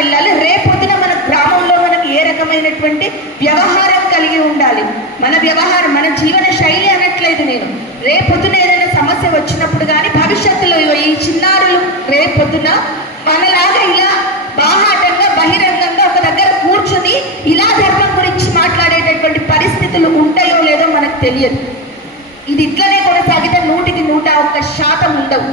వెళ్ళాలి. రేపొద్దున మన గ్రామంలో మనకు ఏ రకమైనటువంటి వ్యవహారం కలిగి ఉండాలి? మన వ్యవహారం మన జీవన శైలి అనట్లేదు నేను. రేపొద్దున ఏదైనా సమస్య వచ్చినప్పుడు కానీ భవిష్యత్తులో ఈ చిన్నారులు రేపొద్దున మనలాగా ఇలా బాహాటంగా బహిరంగంగా ఒక దగ్గర కూర్చుని ఇలా ధర్మం గురించి మాట్లాడేటటువంటి పరిస్థితులు ఉంటాయో లేదో మనకు తెలియదు. ఇది ఇట్లనే కొనసాగితే నూటికి నూట ఒక్క శాతం ఉండవు.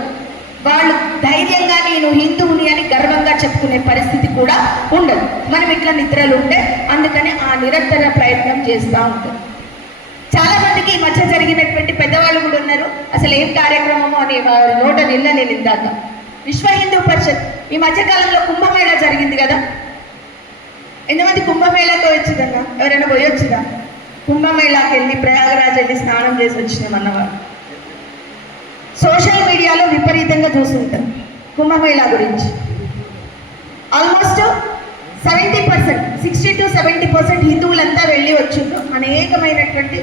వాళ్ళు ధైర్యంగా నేను హిందువుని అని గర్వంగా చెప్పుకునే పరిస్థితి కూడా ఉండదు. మనం ఇట్లా నిద్రలు ఉంటే అందుకని ఆ నిరంతర ప్రయత్నం చేస్తూ ఉంటుంది చాలా మందికి ఈ మధ్య జరిగినటువంటి పెద్దవాళ్ళు కూడా ఉన్నారు. అసలు ఏం కార్యక్రమము అని నోట నిన్న నేను ఇందాక. విశ్వ హిందూ పరిషత్ ఈ మధ్యకాలంలో కుంభమేళ జరిగింది కదా? ఎంతమంది కుంభమేళాతో వచ్చిందన్నా? ఎవరైనా పోయొచ్చుదా కుంభమేళాకి వెళ్ళి ప్రయాగరాజ్ వెళ్ళి స్నానం చేసి వచ్చినామన్నవారు. సోషల్ మీడియాలో విపరీతంగా చూస్తుంటారు కుంభమేళా గురించి. Almost seventy percent sixty to seventy percent హిందువులంతా వెళ్ళి వచ్చిండ్రు. అనేకమైనటువంటి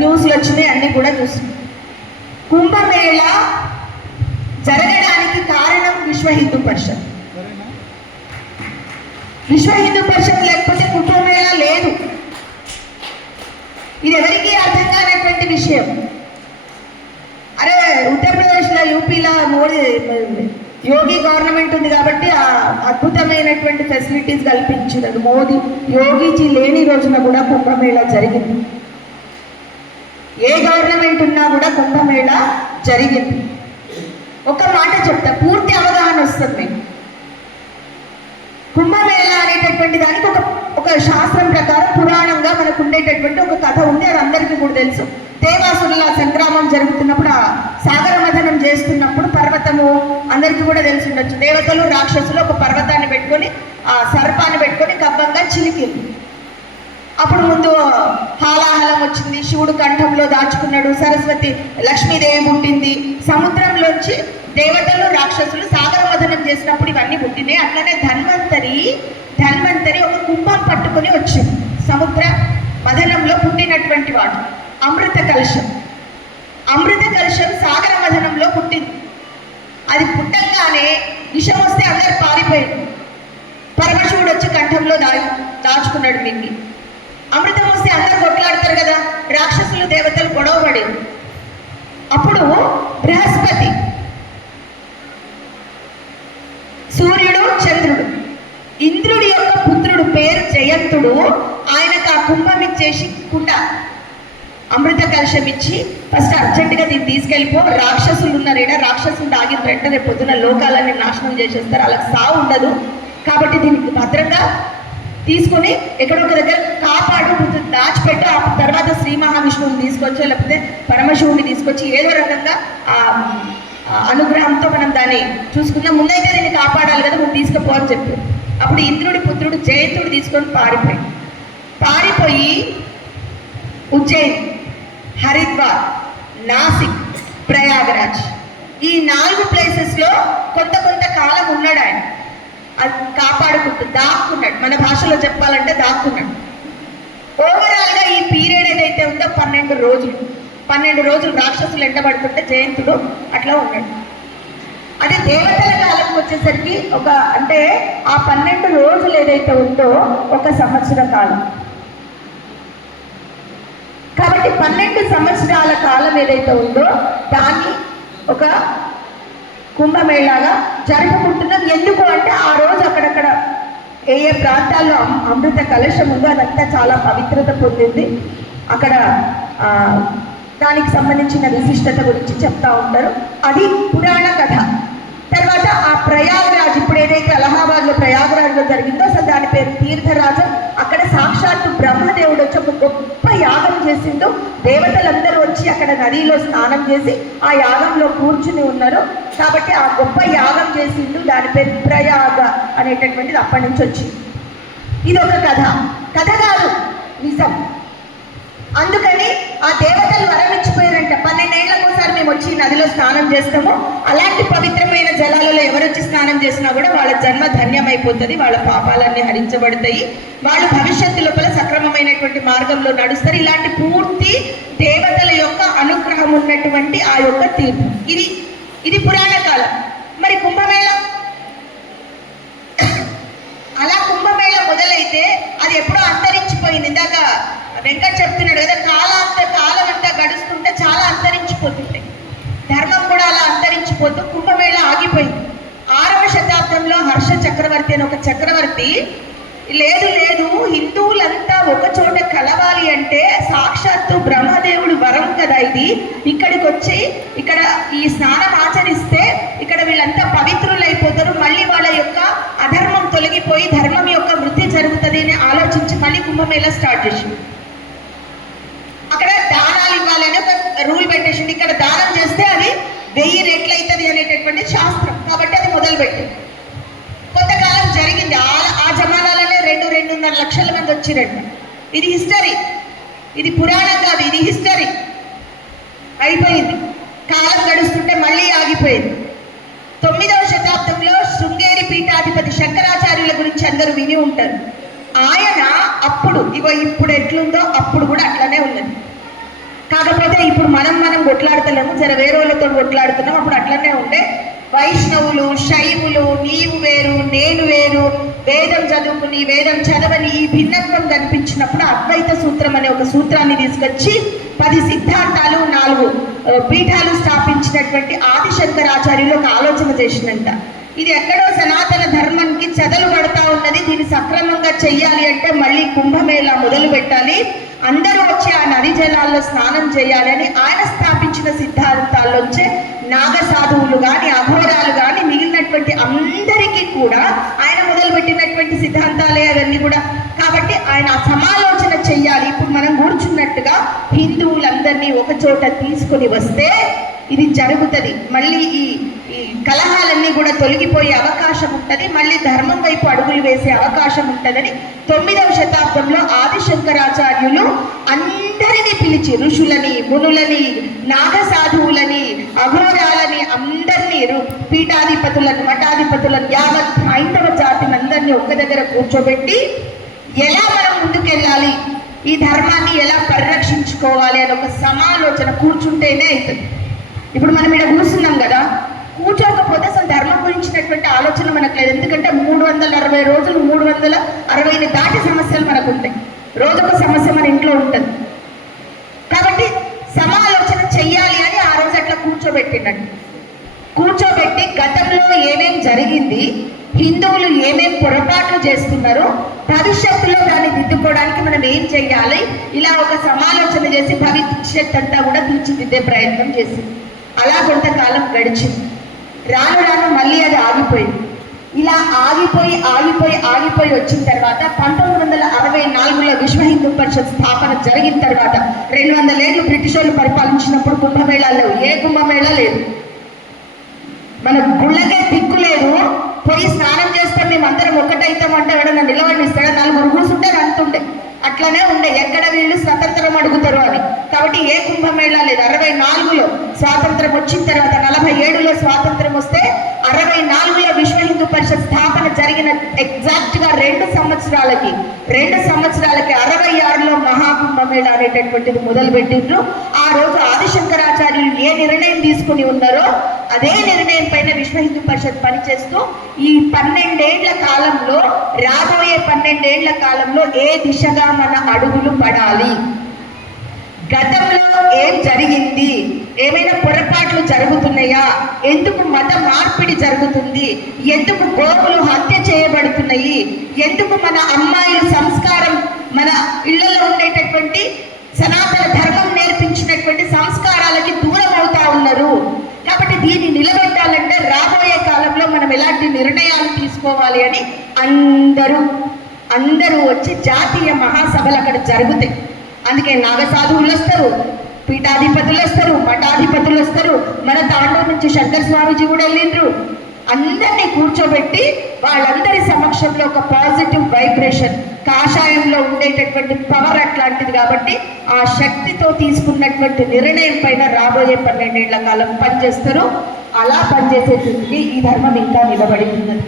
న్యూస్లు వచ్చినాయి అన్నీ కూడా చూస్తున్నాం. కుంభమేళ జరగడానికి కారణం విశ్వ హిందూ పరిషత్. విశ్వ హిందూ పరిషత్ లేకపోతే కుంభమేళ లేదు. ఇది ఎవరికీ అర్థం కానటువంటి విషయం. అరే యూపీలో మోడీ యోగి గవర్నమెంట్ ఉంది కాబట్టి ఆ అద్భుతమైనటువంటి ఫెసిలిటీస్ కల్పించినది మోదీ యోగిజీ లేని రోజున కూడా కుంభమేళ జరిగింది. ఏ గవర్నమెంట్ ఉన్నా కూడా కుంభమేళ జరిగింది. ఒక మాట చెప్తా పూర్తి అవగాహన వస్తుంది మీకు. కుంభమేళ అనేటటువంటి దానికి ఒక ఒక శాస్త్రం ప్రకారం పురా మనకు ఒక కథ ఉంది అది అందరికీ కూడా తెలుసు. దేవాసురుల సంగ్రామం జరుగుతున్నప్పుడు ఆ సాగర మథనం చేస్తున్నప్పుడు పర్వతము అందరికీ కూడా తెలిసి ఉండొచ్చు. దేవతలు రాక్షసులు ఒక పర్వతాన్ని పెట్టుకొని ఆ సర్పాన్ని పెట్టుకొని గబ్బంగా చిలికింది అప్పుడు ముందు హాలాహలం వచ్చింది శివుడు కంఠంలో దాచుకున్నాడు సరస్వతి లక్ష్మీదేవి పుట్టింది. సముద్రంలోంచి దేవతలు రాక్షసులు సాగర మథనం చేసినప్పుడు ఇవన్నీ పుట్టినాయి అట్లనే ధన్వంతరి ధన్వంతరి ఒక కుంభం పట్టుకొని వచ్చింది. సముద్ర మదనంలో పుట్టినటువంటి వాడు. అమృత కలుషం. అమృత కలుషం సాగర మదనంలో పుట్టింది. అది పుట్టంగానే విషం వస్తే అందరు పారిపోయింది పరమశివుడు వచ్చి కంఠంలో దా దాచుకున్నాడు మింగి అమృతం వస్తే అందరు కొట్లాడతారు కదా రాక్షసులు దేవతలు గొడవ పడేది అప్పుడు బృహస్పతి సూర్యుడు చంద్రుడు ఇంద్రుడి యొక్క పుత్రుడు పేరు జయంతుడు కుంభం ఇచ్చేసి కుండ అమృత కలశం ఇచ్చి ఫస్ట్ అర్జెంటుగా దీన్ని తీసుకెళ్ళిపో. రాక్షసులు ఉన్నారైనా రాక్షసులు ఆగిన వెంటనే పొద్దున లోకాలన్నీ నాశనం చేసేస్తారు. అలా సావు ఉండదు. కాబట్టి దీనికి భద్రంగా తీసుకొని ఎక్కడో ఒక దగ్గర కాపాడు దాచిపెట్టు. ఆ తర్వాత శ్రీ మహావిష్ణువుని తీసుకొచ్చో లేకపోతే పరమశివుని తీసుకొచ్చి ఏదో రకంగా ఆ అనుగ్రహంతో మనం దాన్ని చూసుకుందాం. ముందైతే దీన్ని కాపాడాలి కదా నువ్వు తీసుకుపో అని చెప్పి. అప్పుడు ఇంద్రుడి పుత్రుడు జయంతుడు తీసుకొని పారిపోయి పారిపోయి ఉజ్జయిన్ హరిద్వార్ నాసిక్ ప్రయాగరాజ్. ఈ నాలుగు ప్లేసెస్లో కొంత కొంత కాలం ఉన్నాడు ఆయన. అది కాపాడుకుంటూ దాక్కున్నాడు. మన భాషలో చెప్పాలంటే దాక్కున్నాడు. ఓవరాల్గా ఈ పీరియడ్ ఏదైతే ఉందో పన్నెండు రోజులు. పన్నెండు రోజులు రాక్షసులు ఎండబడుతుంటే జయంతుడు అట్లా ఉన్నాడు. అదే దేవతల కాలంకి వచ్చేసరికి ఒక అంటే ఆ పన్నెండు రోజులు ఏదైతే ఉందో ఒక సంవత్సర కాలం. కాబట్టి పన్నెండు సంవత్సరాల కాలం ఏదైతే ఉందో దాన్ని ఒక కుంభమేళాగా జరుపుకుంటున్నాం. ఎందుకు అంటే ఆ రోజు అక్కడక్కడ ఏ ఏ ప్రాంతాల్లో అమృత కలశం ఉందో అదంతా చాలా పవిత్రత పొందింది. అక్కడ దానికి సంబంధించిన విశిష్టత గురించి చెప్తా ఉంటారు. అది పురాణ కథ. తర్వాత ఆ ప్రయాగరాజ్ ఇప్పుడు ఏదైతే అలహాబాద్లో ప్రయాగరాజ్లో జరిగిందో అసలు దాని పేరు తీర్థరాజం. యాగం చేసిండు దేవతలందరూ వచ్చి అక్కడ నదిలో స్నానం చేసి ఆ యాగంలో కూర్చుని ఉన్నారు. కాబట్టి ఆ గొప్ప యాగం చేసిండు దాని పేరు ప్రయాగ అనేటటువంటిది అప్పటి నుంచి వచ్చింది. ఇది ఒక కథ. కథ కాదు నిజం. అందుకని ఆ దేవతలు వరమిచ్చిపోయారంట పన్నెండేళ్ళకు ఒకసారి మేము వచ్చి నదిలో స్నానం చేస్తాము. అలాంటి పవిత్రమైన జలాలలో ఎవరు వచ్చి స్నానం చేసినా కూడా వాళ్ళ జన్మ ధన్యమైపోతుంది వాళ్ళ పాపాలన్నీ హరించబడతాయి. వాళ్ళు భవిష్యత్తు లోపల సక్రమమైనటువంటి మార్గంలో నడుస్తారు. ఇలాంటి పూర్తి దేవతల యొక్క అనుగ్రహం ఉన్నటువంటి ఆ యొక్క తీర్పు ఇది ఇది పురాణ కాలం. మరి కుంభమేళ? అది ఎప్పుడో అంతరించిపోయింది. ఇందాక వెంకట్ చెప్తున్నాడు కదా కాలాంత కాలం అంతా గడుస్తుంటే చాలా అంతరించిపోతుంటాయి. ధర్మం పొద్దు కుంభమేళ ఆగిపోయింది. ఆరవ శతాబ్దంలో హర్ష చక్రవర్తి అని ఒక చక్రవర్తి లేదు లేదు హిందువులంతా ఒక చోట కలవాలి అంటే సాక్షాత్తు బ్రహ్మదేవుడు వరం కదా ఇది. ఇక్కడికి వచ్చి ఇక్కడ ఈ స్నానం ఆచరిస్తే ఇక్కడ వీళ్ళంతా పవిత్రులైపోతారు. మళ్ళీ వాళ్ళ యొక్క అధర్మం తొలగిపోయి ధర్మం యొక్క వృద్ధి జరుగుతుంది అని ఆలోచించి మళ్ళీ కుంభమేళ స్టార్ట్ చేసింది అక్కడ దానాలు ఇవ్వాలని ఒక రూల్ పెట్టేసింది ఇక్కడ దానం చేస్తే అది వెయ్యి రెట్లు అవుతుంది అనేటటువంటి శాస్త్రం కాబట్టి అది మొదలుపెట్టింది. కొంతకాలం జరిగింది. ఆ ఆ రెండు రెండున్నర లక్షల మంది వచ్చిరండి ఇది హిస్టరీ. ఇది పురాణం కాదు ఇది హిస్టరీ. అయిపోయింది. కాలం గడుస్తుంటే మళ్ళీ ఆగిపోయింది. తొమ్మిదవ శతాబ్దంలో శృంగేరి పీఠాధిపతి శంకరాచార్యుల గురించి అందరూ విని ఉంటారు. ఆయన అప్పుడు ఇగో ఇప్పుడు ఎట్లుందో అప్పుడు కూడా అట్లనే ఉన్నది. కాకపోతే ఇప్పుడు మనం మనం కొట్లాడుతలేము జర వేరే వాళ్ళతో కొట్లాడుతున్నాం అప్పుడు అట్లనే ఉండే. వైష్ణవులు శైవులు నీవు వేరు నేను వేరు వేదం చదువుకుని వేదం చదవని ఈ భిన్నత్వం కనిపించినప్పుడు అద్వైత సూత్రం అనే ఒక సూత్రాన్ని తీసుకొచ్చి పది సిద్ధాంతాలు నాలుగు పీఠాలు స్థాపించినటువంటి ఆదిశంకరాచార్యులు ఒక ఆలోచన చేసినంట ఇది ఎక్కడో సనాతన ధర్మానికి చెదలు పడతా ఉన్నది దీన్ని సక్రమంగా చెయ్యాలి అంటే మళ్ళీ కుంభమేళా మొదలు పెట్టాలి. అందరూ వచ్చి ఆ నది జలాల్లో స్నానం చేయాలి అని ఆయన స్థాపించిన సిద్ధాంతాల్లోంచే వచ్చే సాధువులు కానీ అఘోరాలు కానీ మిగిలినటువంటి అందరికీ కూడా ఆయన మొదలుపెట్టినటువంటి సిద్ధాంతాలే అవన్నీ కూడా. కాబట్టి ఆయన సమాలోచన చెయ్యాలి. ఇప్పుడు మనం కూర్చున్నట్టుగా హిందువులందరినీ ఒక చోట తీసుకొని వస్తే ఇది జరుగుతుంది. మళ్ళీ ఈ కలహాలన్నీ కూడా తొలగిపోయే అవకాశం ఉంటుంది. మళ్ళీ ధర్మం వైపు అడుగులు వేసే అవకాశం ఉంటుందని తొమ్మిదవ శతాబ్దంలో ఆదిశంకరాచార్యులు అందరినీ పిలిచి ఋషులని మునులని నాగ సాధువులని అఘోరాలని అందరినీ పీఠాధిపతులను మఠాధిపతులను యావత్ హైందవ జాతిని అందరినీ ఒక్క దగ్గర కూర్చోబెట్టి ఎలా మనం ముందుకెళ్ళాలి? ఈ ధర్మాన్ని ఎలా పరిరక్షించుకోవాలి అని ఒక సమాలోచన కూర్చుంటేనే అవుతుంది ఇప్పుడు మనం ఇక్కడ కూర్చున్నాం కదా కూర్చోకపోతే అసలు ధర్మం గురించినటువంటి ఆలోచన మనకు లేదు. ఎందుకంటే మూడు వందల అరవై రోజులు మూడు వందల అరవైని దాటి సమస్యలు మనకు ఉంటాయి రోజొక సమస్య మన ఇంట్లో ఉంటుంది. కాబట్టి సమాలోచన చెయ్యాలి అని ఆ రోజు అట్లా కూర్చోబెట్టినట్టు కూర్చోబెట్టి గతంలో ఏమేం జరిగింది హిందువులు ఏమేం పొరపాట్లు చేస్తున్నారో భవిష్యత్తులో దాన్ని దిద్దుకోవడానికి మనం ఏం చెయ్యాలి? ఇలా ఒక సమాలోచన చేసి భవిష్యత్ అంతా కూడా తీర్చిదిద్దే ప్రయత్నం చేసింది. అలా కొంతకాలం గడిచింది. రాను రాను మళ్ళీ అది ఆగిపోయింది. ఇలా ఆగిపోయి ఆగిపోయి ఆగిపోయి వచ్చిన తర్వాత పంతొమ్మిది వందల అరవై నాలుగులో విశ్వ హిందూ పరిషత్ స్థాపన జరిగిన తర్వాత రెండు వందల ఏళ్ళు బ్రిటిష్ వాళ్ళు పరిపాలించినప్పుడు కుంభమేళా లేవు ఏ కుంభమేళా లేదు. మన గుళ్ళకే దిక్కు లేదు. పోయి స్నానం చేస్తే మేము అందరం ఒక్కటైతాం అంటే ఎవడన్నా నిలవడిస్తాడా నలుగురు కూర్చుంటే అంటుంటే అట్లనే ఉండే. ఎక్కడ వీళ్ళు స్వతంత్రం అడుగుతారు అని. కాబట్టి ఏ కుంభమేళా లేదు. అరవై నాలుగులో స్వాతంత్రం వచ్చిన తర్వాత నలభై ఏడులో స్వాతంత్రం వస్తే అరవై నాలుగులో విశ్వ హిందూ పరిషత్ స్థాపన జరిగిన ఎగ్జాక్ట్గా రెండు సంవత్సరాలకి రెండు సంవత్సరాలకి అరవై ఆరులో మహాకుంభమేళా అనేటటువంటిది మొదలు పెట్టిండ్రు ఆ రోజు ఆదిశంకరాచార్యులు ఏ నిర్ణయం తీసుకుని ఉన్నారో అదే నిర్ణయం పైన విశ్వ హిందూ పరిషత్ పనిచేస్తూ ఈ పన్నెండేళ్ళ కాలంలో రాబోయే పన్నెండేళ్ళ కాలంలో ఏ దిశగా మన అడుగులు పడాలి? గతంలో ఏం జరిగింది? ఏమైనా పొరపాట్లు జరుగుతున్నాయా? ఎందుకు మత మార్పిడి జరుగుతుంది? ఎందుకు గోవులు హత్య చేయబడుతున్నాయి? ఎందుకు మన అమ్మాయిల సంస్కారం మన ఇళ్ళలో ఉండేటటువంటి సనాతన ధర్మం నేర్పించినటువంటి సంస్కారాలకి దూరం అవుతా ఉన్నారు. కాబట్టి దీన్ని నిలబెట్టాలంటే రాబోయే కాలంలో మనం ఎలాంటి నిర్ణయాలు తీసుకోవాలి అని అందరూ అందరూ వచ్చి జాతీయ మహాసభలు అక్కడ జరుగుతాయి. అందుకే నాగసాధువులు వస్తారు. పీఠాధిపతులు వస్తారు మఠాధిపతులు వస్తారు. మన తాండూరు నుంచి శంకర్ స్వామీజీ కూడా వెళ్ళిండ్రు. అందరినీ కూర్చోబెట్టి వాళ్ళందరి సమక్షంలో ఒక పాజిటివ్ వైబ్రేషన్ కాషాయంలో ఉండేటటువంటి పవర్ అట్లాంటిది కాబట్టి ఆ శక్తితో తీసుకున్నటువంటి నిర్ణయం పైన రాబోయే పన్నెండేళ్ళ కాలం పనిచేస్తారు. అలా పనిచేసేందుకు ఈ ధర్మం ఇంకా నిలబడి ఉన్నది.